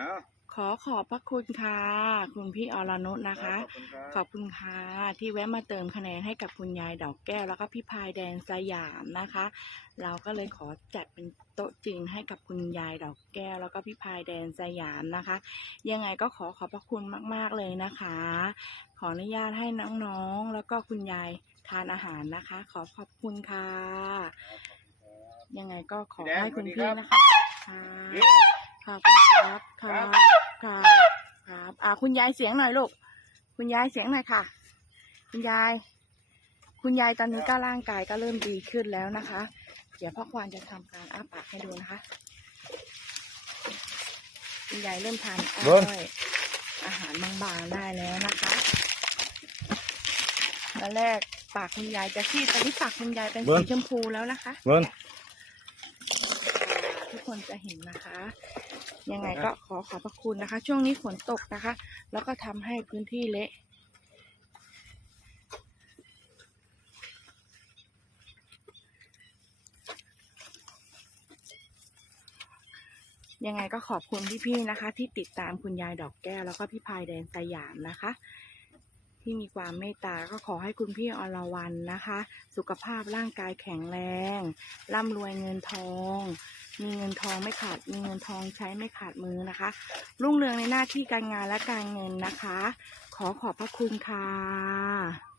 อ้าวขอขอบพระคุณค่ะ คุณพี่อรนุชนะคะขอบคุณครับขอบคุณค่ะ ที่แวะมาเติมคะแนนให้กับคุณยายดอกแก้ว แล้วก็พี่พายแดนสยามนะคะ เราก็เลยขอจัดเป็นโต๊ะจีนให้กับคุณยายดอกแก้ว แล้วก็พี่พายแดนสยามนะคะ ยังไงก็ขอขอบพระคุณมาก ๆ เลยนะคะ ขออนุญาตให้น้องๆ แล้วก็คุณยายทานอาหารนะคะ ขอขอบคุณค่ะ ยังไงก็ขอให้คุณพี่นะคะค่ะนี่ครับ ครับ ครับ ครับ ครับ อ่า คุณยายเสียงหน่อยลูก คุณยายเสียงหน่อยค่ะ คุณยาย คุณยายตอนนี้ก็ร่างกายก็เริ่มดีขึ้นแล้วนะคะ เดี๋ยวพ่อควานจะทำการอ้าปากให้ดูนะคะ คุณยายเริ่มทานอ้อยอาหารบางๆได้แล้วนะคะตอนแรกปากคุณยายจะซีดตอนนี้ปากคุณยายเป็นสีชมพูแล้วนะคะเบิ้งทุกคนจะเห็นนะคะ ยังไงก็ขอขอบพระคุณนะคะ ช่วงนี้ฝนตกนะคะ แล้วก็ทำให้พื้นที่เละยังไงก็ขอบคุณพี่ๆนะคะ ที่ติดตามคุณยายดอกแก้ว แล้วก็พี่พายแดนสยามนะคะ ที่มีความเมตตาก็ขอให้คุณพี่อรวรรณนะคะ สุขภาพร่างกายแข็งแรง ร่ำรวยเงินทอง มีเงินทองไม่ขาด มีเงินทองใช้ไม่ขาดมือนะคะ รุ่งเรืองในหน้าที่การงานและการเงินนะคะ ขอขอบพระคุณค่ะ